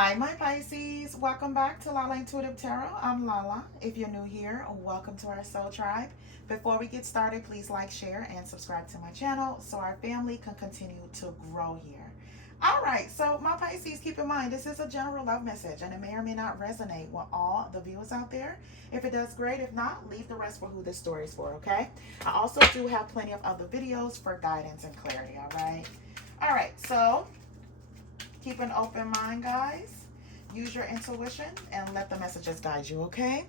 Hi, my Pisces. Welcome back to Lala Intuitive Tarot. I'm Lala. If you're new here, welcome to our soul tribe. Before we get started, please like, share, and subscribe to my channel so our family can continue to grow here. All right, so my Pisces, keep in mind, this is a general love message and it may or may not resonate with all the viewers out there. If it does, great. If not, leave the rest for who this story is for, okay? I also do have plenty of other videos for guidance and clarity, all right? All right, so keep an open mind, guys. Use your intuition and let the messages guide you, okay?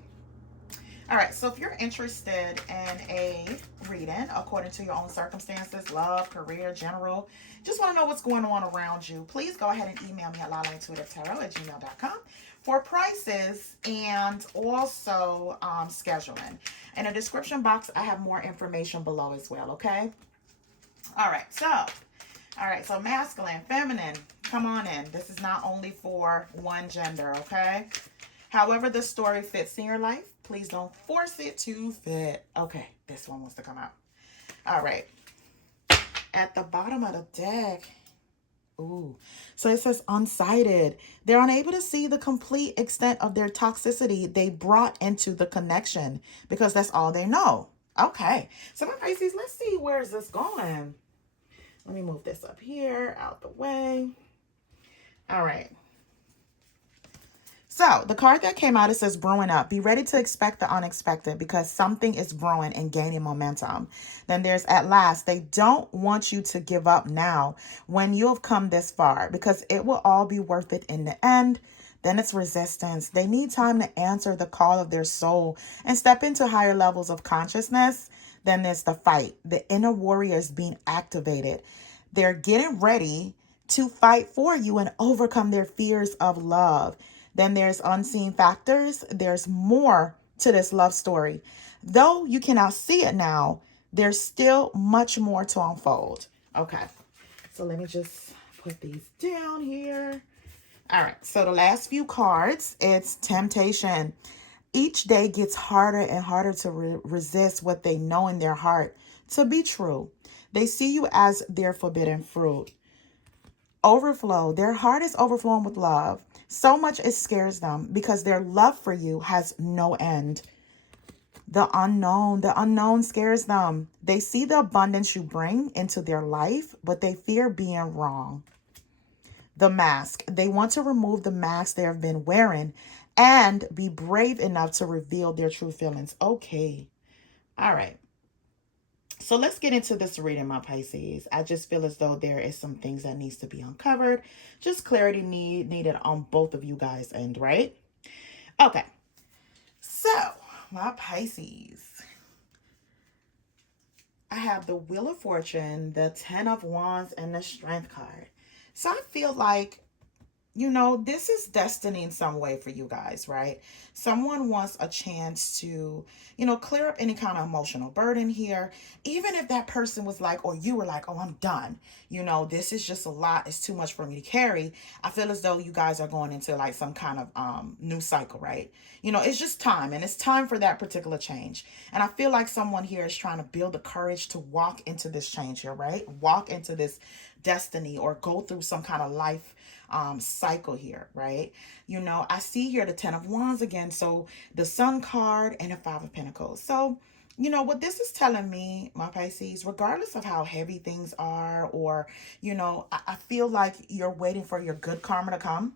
All right, so if you're interested in a reading according to your own circumstances, love, career, general, just want to know what's going on around you, please go ahead and email me at lalaintuitivetarot@gmail.com for prices and also scheduling. In the description box, I have more information below as well, okay? All right, so masculine, feminine, come on in. This is not only for one gender, okay? However the story fits in your life, please don't force it to fit. Okay, this one wants to come out. All right. At the bottom of the deck, ooh, so it says unsighted. They're unable to see the complete extent of their toxicity they brought into the connection because that's all they know. Okay, so my Pisces, let's see where is this going. Let me move this up here, out the way. All right. So the card that came out, it says brewing up. Be ready to expect the unexpected because something is brewing and gaining momentum. Then there's at last. They don't want you to give up now when you have come this far because it will all be worth it in the end. Then it's resistance. They need time to answer the call of their soul and step into higher levels of consciousness. Then there's the fight. The inner warrior is being activated. They're getting ready to fight for you and overcome their fears of love. Then there's unseen factors. There's more to this love story. Though you cannot see it now, there's still much more to unfold. Okay, so let me just put these down here. All right, so the last few cards, it's temptation. Each day gets harder and harder to resist what they know in their heart to be true. They see you as their forbidden fruit. Overflow. Their heart is overflowing with love. So much it scares them because their love for you has no end. The unknown scares them. They see the abundance you bring into their life, but they fear being wrong. The mask. They want to remove the mask they have been wearing and be brave enough to reveal their true feelings. Okay. All right. So let's get into this reading, my Pisces. I just feel as though there is some things that needs to be uncovered. Just clarity needed on both of you guys' end, right? Okay. So, my Pisces. I have the Wheel of Fortune, the Ten of Wands, and the Strength card. So I feel like, you know, this is destiny in some way for you guys, right? Someone wants a chance to, you know, clear up any kind of emotional burden here. Even if that person was like, or you were like, oh, I'm done. You know, this is just a lot. It's too much for me to carry. I feel as though you guys are going into like some kind of new cycle, right? You know, it's just time and it's time for that particular change. And I feel like someone here is trying to build the courage to walk into this change here, right? Walk into this destiny or go through some kind of life cycle here, right? You know, I see here the Ten of Wands again. So the Sun card and the Five of Pentacles. So, you know, what this is telling me, my Pisces, regardless of how heavy things are, or, you know, I feel like you're waiting for your good karma to come.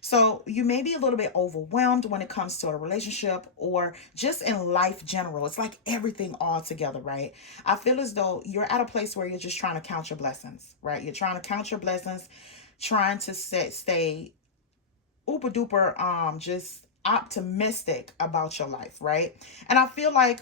So you may be a little bit overwhelmed when it comes to a relationship or just in life general. It's like everything all together, right? I feel as though you're at a place where you're just trying to count your blessings, right? You're trying to count your blessings, trying to stay uber duper just optimistic about your life, right? And I feel like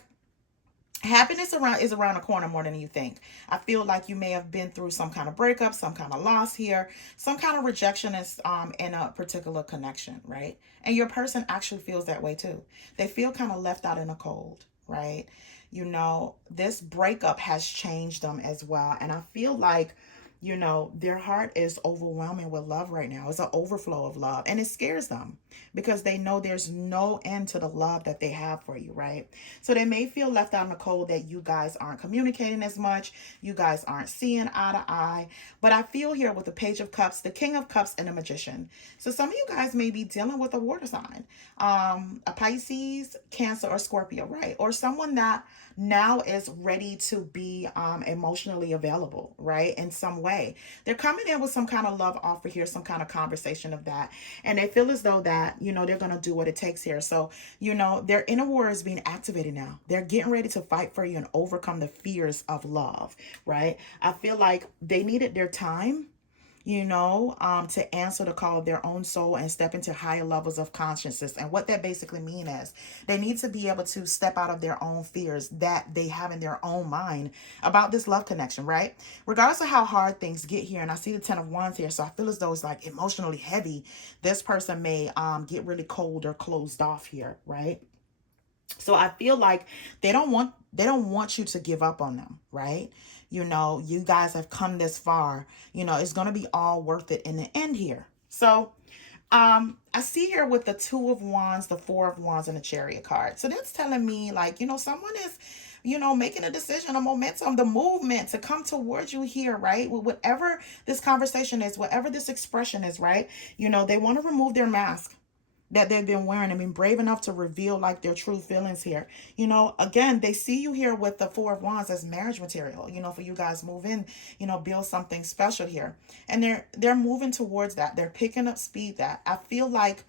happiness is around the corner more than you think. I feel like you may have been through some kind of breakup, some kind of loss here, some kind of rejection is in a particular connection, right? And your person actually feels that way too. They feel kind of left out in the cold, right? You know, this breakup has changed them as well. And I feel like You know, their heart is overwhelming with love right now. It's an overflow of love, and it scares them because they know there's no end to the love that they have for you, right? So they may feel left out in the cold, that you guys aren't communicating as much, you guys aren't seeing eye to eye. But I feel here with the Page of Cups, the King of Cups, and the Magician. So some of you guys may be dealing with a water sign, a Pisces, Cancer, or Scorpio, right? Or someone that now is ready to be emotionally available, right? In some way. They're coming in with some kind of love offer here, some kind of conversation of that. And they feel as though that, you know, they're going to do what it takes here. So, you know, their inner war is being activated now. They're getting ready to fight for you and overcome the fears of love, right? I feel like they needed their time, you know, to answer the call of their own soul and step into higher levels of consciousness. And what that basically means is they need to be able to step out of their own fears that they have in their own mind about this love connection, right? Regardless of how hard things get here, and I see the Ten of Wands here, so I feel as though it's like emotionally heavy. This person may get really cold or closed off here, right? So I feel like they don't want you to give up on them, right? You know, you guys have come this far. You know, it's going to be all worth it in the end here. So I see here with the Two of Wands, the Four of Wands, and the Chariot card. So that's telling me, like, you know, someone is, you know, making a decision, a momentum, the movement to come towards you here, right? Whatever this conversation is, whatever this expression is, right? You know, they want to remove their mask that they've been wearing and been brave enough to reveal like their true feelings here. You know, again, they see you here with the Four of Wands as marriage material, you know, for you guys move in, you know, build something special here. And they're moving towards that. They're picking up speed. That I feel like,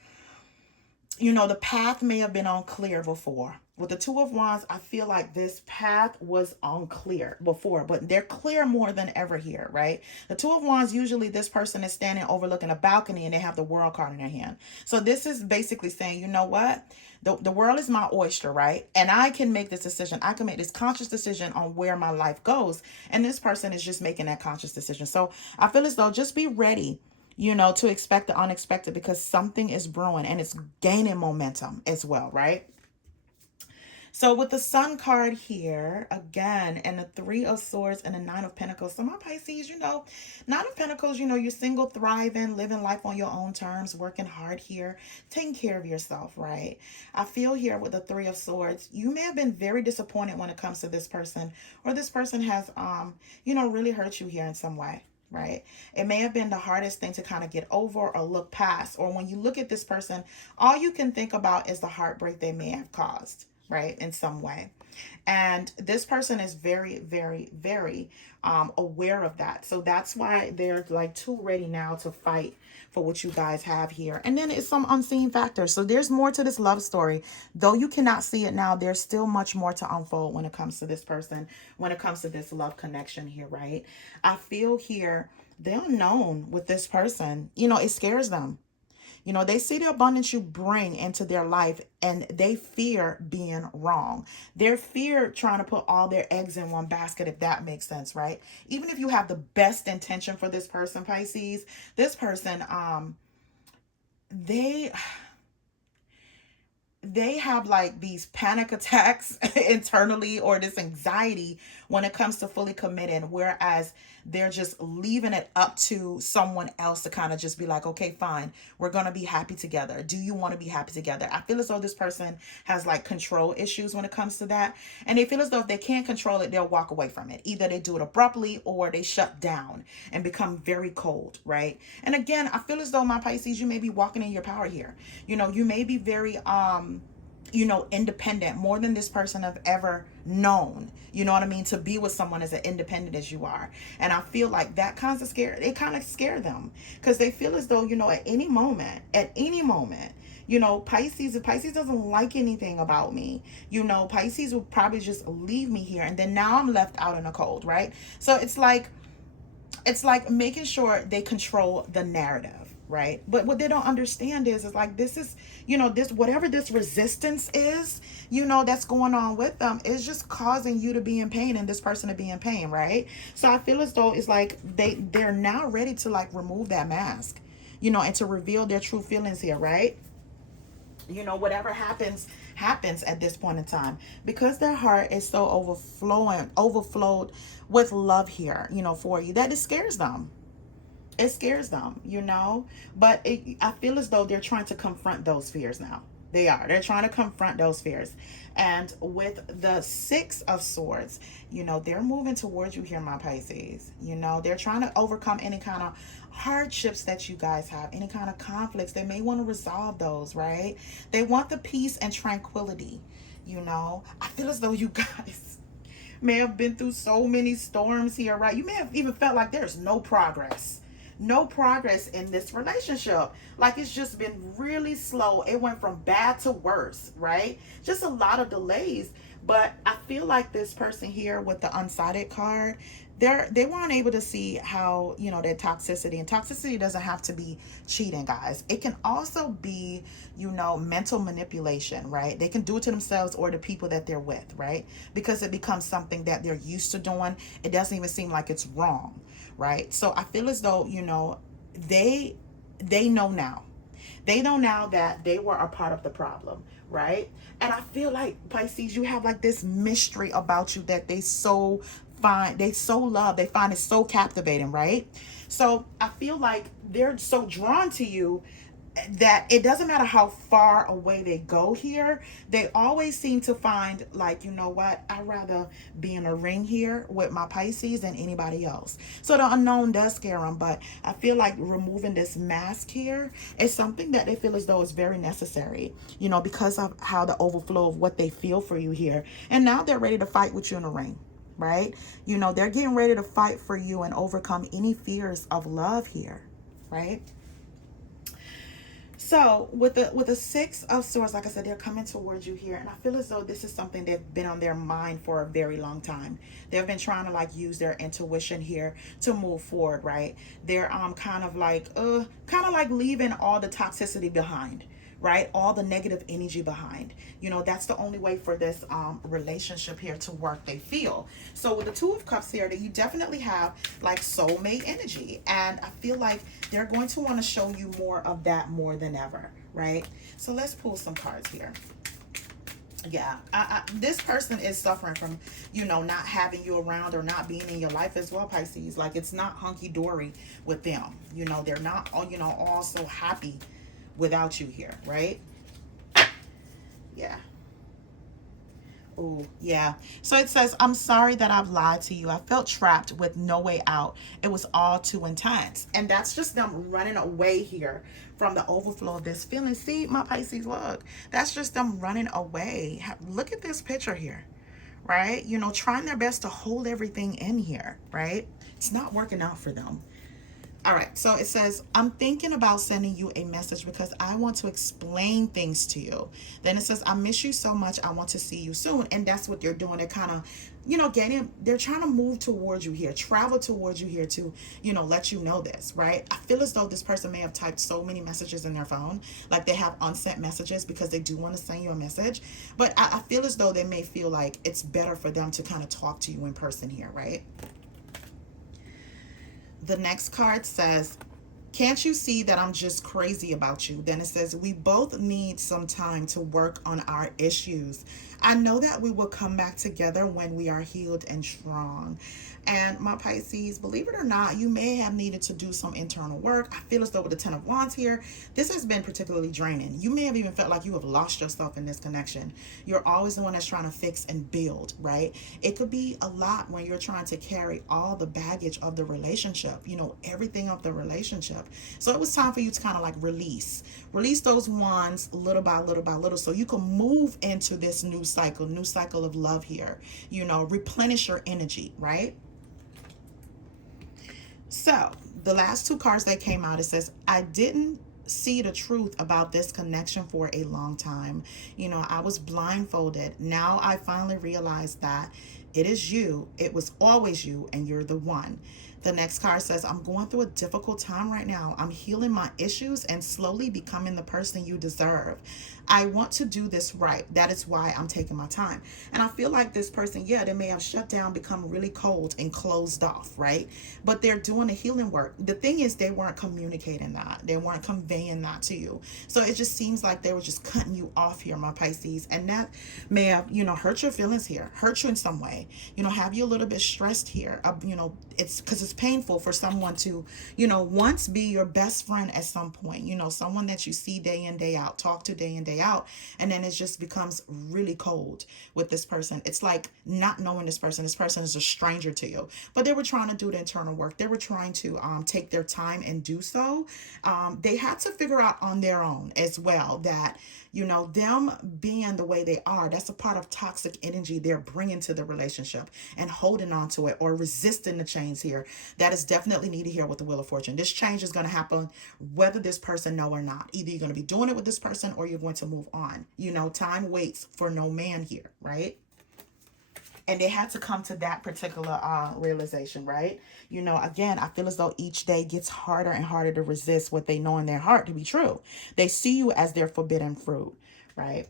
you know, the path may have been unclear before. With the Two of Wands, I feel like this path was unclear before, but they're clear more than ever here, right? The Two of Wands, usually this person is standing overlooking a balcony and they have the World card in their hand. So this is basically saying, you know what? The world is my oyster, right? And I can make this decision. I can make this conscious decision on where my life goes. And this person is just making that conscious decision. So I feel as though just be ready, you know, to expect the unexpected, because something is brewing and it's gaining momentum as well, right? So with the Sun card here, again, and the Three of Swords and the Nine of Pentacles. So my Pisces, you know, Nine of Pentacles, you know, you're single, thriving, living life on your own terms, working hard here, taking care of yourself, right? I feel here with the Three of Swords, you may have been very disappointed when it comes to this person, or this person has, you know, really hurt you here in some way. Right? It may have been the hardest thing to kind of get over or look past. Or when you look at this person, all you can think about is the heartbreak they may have caused, right? In some way. And this person is very, very, very aware of that. So that's why they're like too ready now to fight for what you guys have here. And then it's some unseen factors. So there's more to this love story. Though you cannot see it now, there's still much more to unfold when it comes to this person, when it comes to this love connection here, right? I feel here the unknown with this person, you know, it scares them. You know, they see the abundance you bring into their life and they fear being wrong. They fear trying to put all their eggs in one basket, if that makes sense, right? Even if you have the best intention for this person, Pisces, this person, they have like these panic attacks internally, or this anxiety when it comes to fully committing, whereas they're just leaving it up to someone else to kind of just be like, okay, fine, we're going to be happy together. Do you want to be happy together? I feel as though this person has like control issues when it comes to that. And they feel as though if they can't control it, they'll walk away from it. Either they do it abruptly or they shut down and become very cold, right? And again, I feel as though, my Pisces, you may be walking in your power here. You know, you may be very, you know, independent, more than this person have ever known. You know what I mean? To be with someone as independent as you are. And I feel like that kind of scare them, because they feel as though, you know, at any moment, you know, Pisces, if Pisces doesn't like anything about me, you know, Pisces will probably just leave me here. And then now I'm left out in the cold, right? So it's like making sure they control the narrative. Right. But what they don't understand is like, this is, you know, this, whatever this resistance is, you know, that's going on with them is just causing you to be in pain and this person to be in pain. Right. So I feel as though it's like they're now ready to like remove that mask, you know, and to reveal their true feelings here. Right. You know, whatever happens happens at this point in time, because their heart is so overflowed with love here, for you, that it scares them. It scares them, but I feel as though they're trying to confront those fears now. They're trying to confront those fears. And with the Six of Swords, they're moving towards you here, my Pisces. They're trying to overcome any kind of hardships that you guys have, any kind of conflicts. They may want to resolve those, right? They want the peace and tranquility. I feel as though you guys may have been through so many storms here, right? You may have even felt like there's no progress in this relationship. Like, it's just been really slow. It went from bad to worse, right? Just a lot of delays. But I feel like this person here with the unsighted card, they weren't able to see how, their toxicity, and toxicity doesn't have to be cheating, guys. It can also be, mental manipulation, right? They can do it to themselves or the people that they're with, right? Because it becomes something that they're used to doing. It doesn't even seem like it's wrong, right? So I feel as though, they know now. They know now that they were a part of the problem, right? And I feel like, Pisces, you have like this mystery about you that they so love. They find it so captivating, right? So I feel like they're so drawn to you that it doesn't matter how far away they go here, they always seem to find, like, you know what, I'd rather be in a ring here with my Pisces than anybody else. So the unknown does scare them, but I feel like removing this mask here is something that they feel as though is very necessary, because of how the overflow of what they feel for you here. And now they're ready to fight with you in the ring, right? They're getting ready to fight for you and overcome any fears of love here, right? So with the Six of Swords, like I said, they're coming towards you here. And I feel as though this is something that's been on their mind for a very long time. They've been trying to like use their intuition here to move forward, right? They're kind of like leaving all the toxicity behind, right? All the negative energy behind. That's the only way for this relationship here to work, they feel. So with the Two of Cups here, that you definitely have like soulmate energy. And I feel like they're going to want to show you more of that more than ever, right? So let's pull some cards here. Yeah, this person is suffering from, not having you around or not being in your life as well, Pisces. Like, it's not hunky-dory with them. They're not, all so happy without you here, right? Yeah. Oh, yeah. So it says, I'm sorry that I've lied to you. I felt trapped with no way out. It was all too intense. And that's just them running away here from the overflow of this feeling. See, my Pisces, look. That's just them running away. Look at this picture here, right? Trying their best to hold everything in here, right? It's not working out for them. All right, so it says, I'm thinking about sending you a message because I want to explain things to you. Then it says, I miss you so much. I want to see you soon. And that's what they're doing. They're kind of, they're trying to move towards you here, travel towards you here to, let you know this, right? I feel as though this person may have typed so many messages in their phone, like they have unsent messages because they do want to send you a message. But I feel as though they may feel like it's better for them to kind of talk to you in person here, right? The next card says, can't you see that I'm just crazy about you? Then it says, we both need some time to work on our issues. I know that we will come back together when we are healed and strong. And my Pisces, believe it or not, you may have needed to do some internal work. I feel as though with the Ten of Wands here, this has been particularly draining. You may have even felt like you have lost yourself in this connection. You're always the one that's trying to fix and build, right? It could be a lot when you're trying to carry all the baggage of the relationship, everything of the relationship. So it was time for you to kind of like release those wands little by little by little, so you can move into this new cycle of love here, replenish your energy, right? So the last two cards that came out, it says, I didn't see the truth about this connection for a long time. I was blindfolded. Now I finally realized that It is you. It was always you, and you're the one. The next card says, I'm going through a difficult time right now. I'm healing my issues and slowly becoming the person you deserve. I want to do this right. That is why I'm taking my time. And I feel like this person, yeah, they may have shut down, become really cold and closed off, right? But they're doing the healing work. The thing is, they weren't communicating that. They weren't conveying that to you. So it just seems like they were just cutting you off here, my Pisces. And that may have, hurt your feelings here, hurt you in some way, have you a little bit stressed here. It's because it's painful for someone to, once be your best friend at some point, someone that you see day in, day out, talk to day in, day out. And then it just becomes really cold with this person. It's like not knowing this person. This person is a stranger to you, but they were trying to do the internal work. They were trying to take their time and do so. They had to figure out on their own as well that, them being the way they are, that's a part of toxic energy they're bringing to the relationship and holding on to it or resisting the change here. That is definitely needed here with the Wheel of Fortune. This change is going to happen whether this person know or not. Either you're going to be doing it with this person or you're going to move on. Time waits for no man here, right? And they had to come to that particular realization, right? Again, I feel as though each day gets harder and harder to resist what they know in their heart to be true. They see you as their forbidden fruit, right?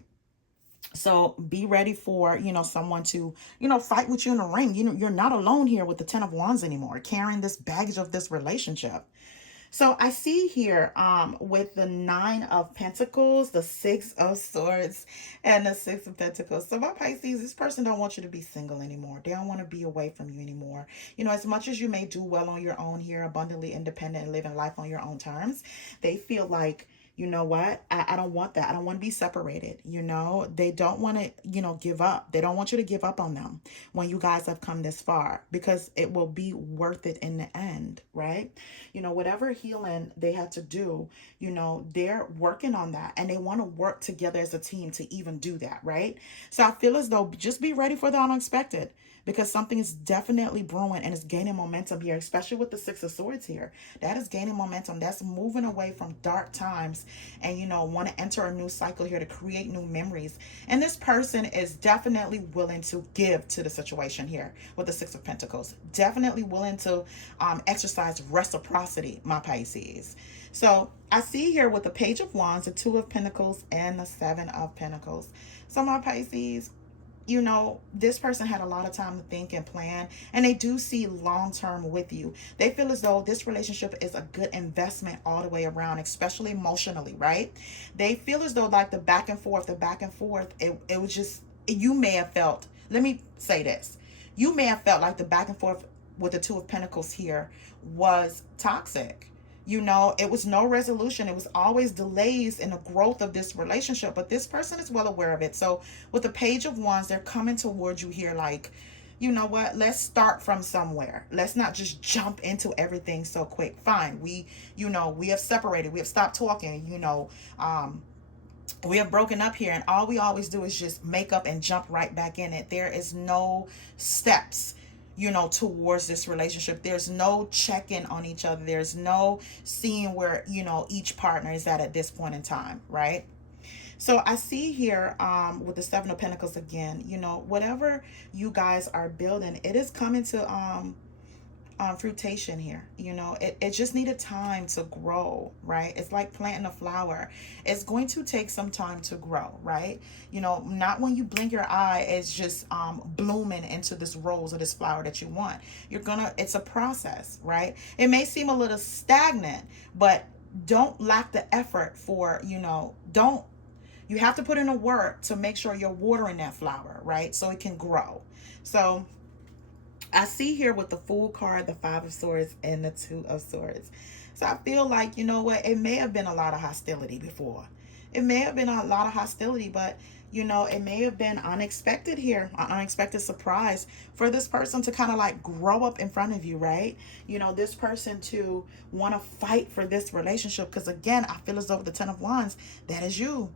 So be ready for, someone to, fight with you in the ring. You're not alone here with the 10 of Wands anymore, carrying this baggage of this relationship. So I see here with the 9 of Pentacles, the 6 of Swords, and the 6 of Pentacles. So my Pisces, this person don't want you to be single anymore. They don't want to be away from you anymore. As much as you may do well on your own here, abundantly independent and living life on your own terms, they feel like, you know what? I don't want that. I don't want to be separated. They don't want to, give up. They don't want you to give up on them when you guys have come this far, because it will be worth it in the end, right? Whatever healing they had to do, they're working on that and they want to work together as a team to even do that, right? So I feel as though just be ready for the unexpected, because something is definitely brewing and it's gaining momentum here, especially with the 6 of Swords here. That is gaining momentum. That's moving away from dark times and, want to enter a new cycle here to create new memories. And this person is definitely willing to give to the situation here with the 6 of Pentacles. Definitely willing to exercise reciprocity, my Pisces. So I see here with the Page of Wands, the 2 of Pentacles, and the 7 of Pentacles. So my Pisces, this person had a lot of time to think and plan, and they do see long-term with you. They feel as though this relationship is a good investment all the way around, especially emotionally, right? They feel as though like the back and forth, it was just, you may have felt, let me say this, you may have felt like the back and forth with the 2 of Pentacles here was toxic. It was no resolution. It was always delays in the growth of this relationship, but this person is well aware of it. So with the Page of Wands, they're coming towards you here like, you know what, let's start from somewhere. Let's not just jump into everything so quick. Fine. We have separated. We have stopped talking, we have broken up here, and all we always do is just make up and jump right back in it. There is no steps towards this relationship. There's no checking on each other. There's no seeing where, each partner is at this point in time, right? So I see here with the 7 of Pentacles again, whatever you guys are building, it is coming to fruition here. It just needed time to grow, right? It's like planting a flower. It's going to take some time to grow, right? Not when you blink your eye, it's just blooming into this rose or this flower that you want. It's a process, right? It may seem a little stagnant, but don't lack the effort for, you have to put in the work to make sure you're watering that flower, right? So it can grow. So I see here with the Fool card, the 5 of Swords, and the 2 of Swords. So I feel like, it may have been a lot of hostility before. It may have been a lot of hostility, but, it may have been unexpected here, an unexpected surprise for this person to kind of like grow up in front of you, right? This person to want to fight for this relationship. Because again, I feel as though with the 10 of Wands, that is you.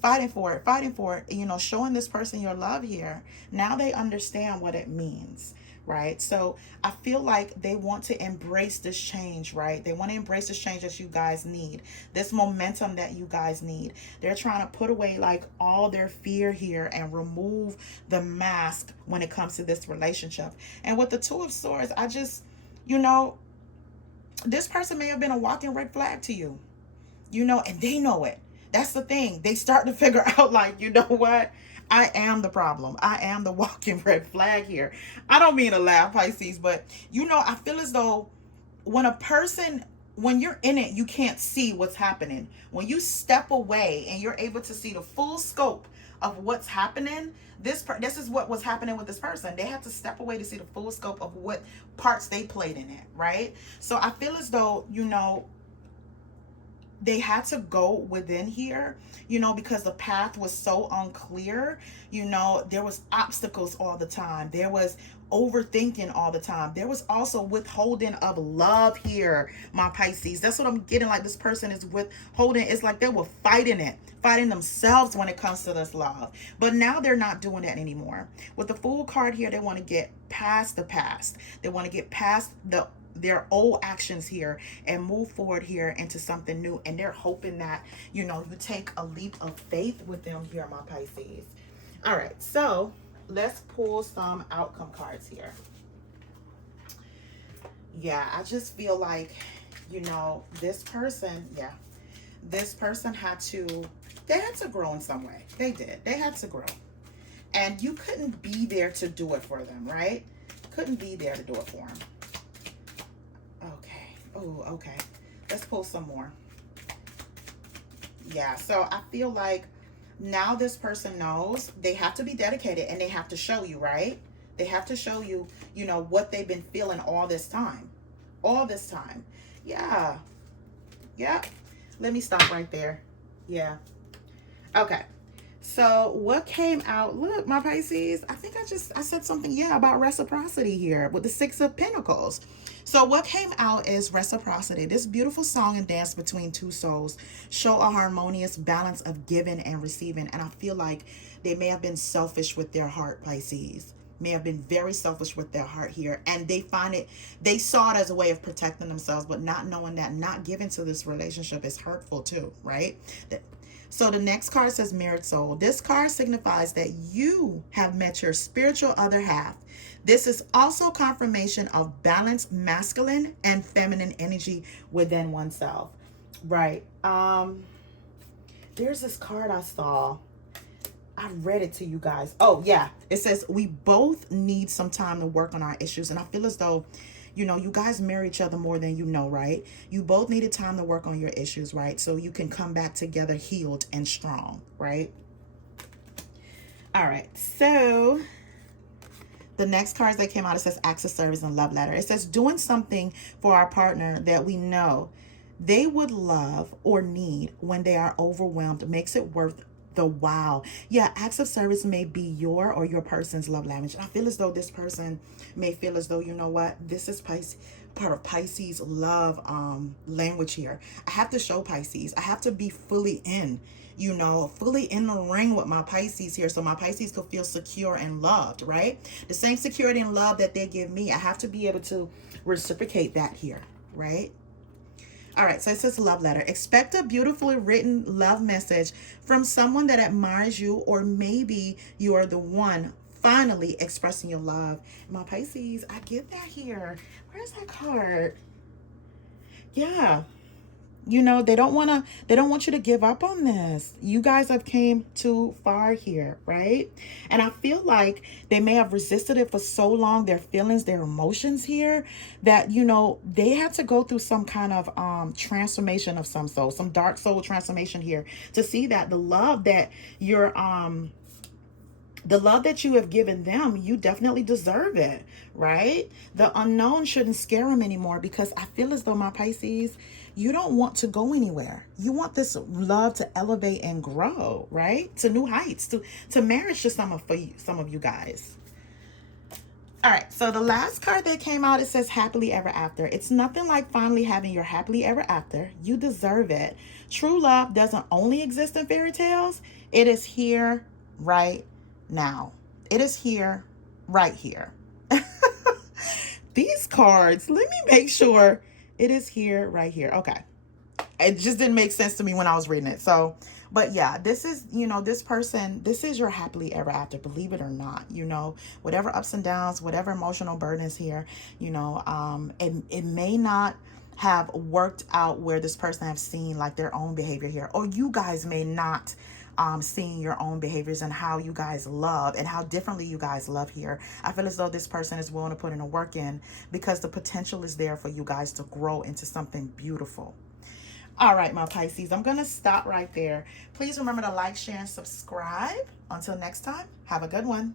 Fighting for it, showing this person your love here. Now they understand what it means, right? So I feel like they want to embrace this change, right? They want to embrace this change that you guys need, this momentum that you guys need. They're trying to put away like all their fear here and remove the mask when it comes to this relationship. And with the Two of Swords, I just, you know, this person may have been a walking red flag to you, you know, and they know it. That's the thing. They start to figure out, like, you know what? I am the problem. I am the walking red flag here. I don't mean to laugh, Pisces, but, you know, I feel as though when a person, when you're in it, you can't see what's happening. When you step away and you're able to see the full scope of what's happening, this is what was happening with this person. They had to step away to see the full scope of what parts they played in it, right? So I feel as though, you know, they had to go within here, you know, because the path was so unclear. You know, there was obstacles all the time. There was overthinking all the time. There was also withholding of love here, my Pisces. That's what I'm getting. Like, this person is withholding. It's like they were fighting themselves when it comes to this love. But now they're not doing that anymore. With the Fool card here, they want to get past the past. They want to get past their old actions here and move forward here into something new. And they're hoping that, you know, you take a leap of faith with them here, my Pisces. All right, so let's pull some outcome cards here. Yeah, I just feel like, you know, this person they had to grow in some way. They did. They had to grow. And you couldn't be there to do it for them, right? Couldn't be there to do it for them. Okay. Oh, okay. Let's pull some more. Yeah, so I feel like now this person knows they have to be dedicated and they have to show you, right? They have to show you, you know, what they've been feeling all this time. All this time. Yeah. Yeah. Let me stop right there. Yeah. Okay. So what came out, look, my Pisces, I think I said something, yeah, about reciprocity here with the Six of Pentacles. So what came out is reciprocity. This beautiful song and dance between two souls show a harmonious balance of giving and receiving. And I feel like they may have been selfish with their heart, Pisces. May have been very selfish with their heart here. And they saw it as a way of protecting themselves, but not knowing that not giving to this relationship is hurtful too, right? So the next card says Mirrored Soul. This card signifies that you have met your spiritual other half. This is also confirmation of balanced masculine and feminine energy within oneself. Right. There's this card I saw. I read it to you guys. Oh, yeah. It says we both need some time to work on our issues. And I feel as though, you know, you guys marry each other more than you know, right? You both needed time to work on your issues, right? So you can come back together healed and strong, right? All right. So the next cards that came out, it says acts of service and love letter. It says doing something for our partner that we know they would love or need when they are overwhelmed makes it worth the wow. Yeah, acts of service may be your or your person's love language. I feel as though this person may feel as though, you know what, this is part of Pisces love language here. I have to show Pisces. I have to be fully in, you know, fully in the ring with my Pisces here, so my Pisces could feel secure and loved, right? The same security and love that they give me, I have to be able to reciprocate that here, right? All right, so it says love letter. Expect a beautifully written love message from someone that admires you, or maybe you are the one finally expressing your love. My Pisces, I get that here. Where's that card? Yeah. You know, they don't want you to give up on this. You guys have came too far here, right? And I feel like they may have resisted it for so long, their feelings, their emotions here, that, you know, they had to go through some kind of transformation of some soul, some dark soul transformation here to see that the love that you're the love that you have given them, you definitely deserve it, right? The unknown shouldn't scare them anymore, because I feel as though, my Pisces, you don't want to go anywhere. You want this love to elevate and grow, right? To new heights, to marriage to some of you guys. All right, so the last card that came out, it says happily ever after. It's nothing like finally having your happily ever after. You deserve it. True love doesn't only exist in fairy tales. It is here right now. It is here, right here. these cards, let me make sure it is here, right here. Okay. It just didn't make sense to me when I was reading it. So, but yeah, this is, this person, this is your happily ever after, believe it or not, whatever ups and downs, whatever emotional burdens here, it may not have worked out where this person have seen like their own behavior here, or you guys may not seeing your own behaviors and how you guys love and how differently you guys love here. I feel as though this person is willing to put in a work in because the potential is there for you guys to grow into something beautiful. All right, my Pisces, I'm going to stop right there. Please remember to like, share, and subscribe. Until next time, have a good one.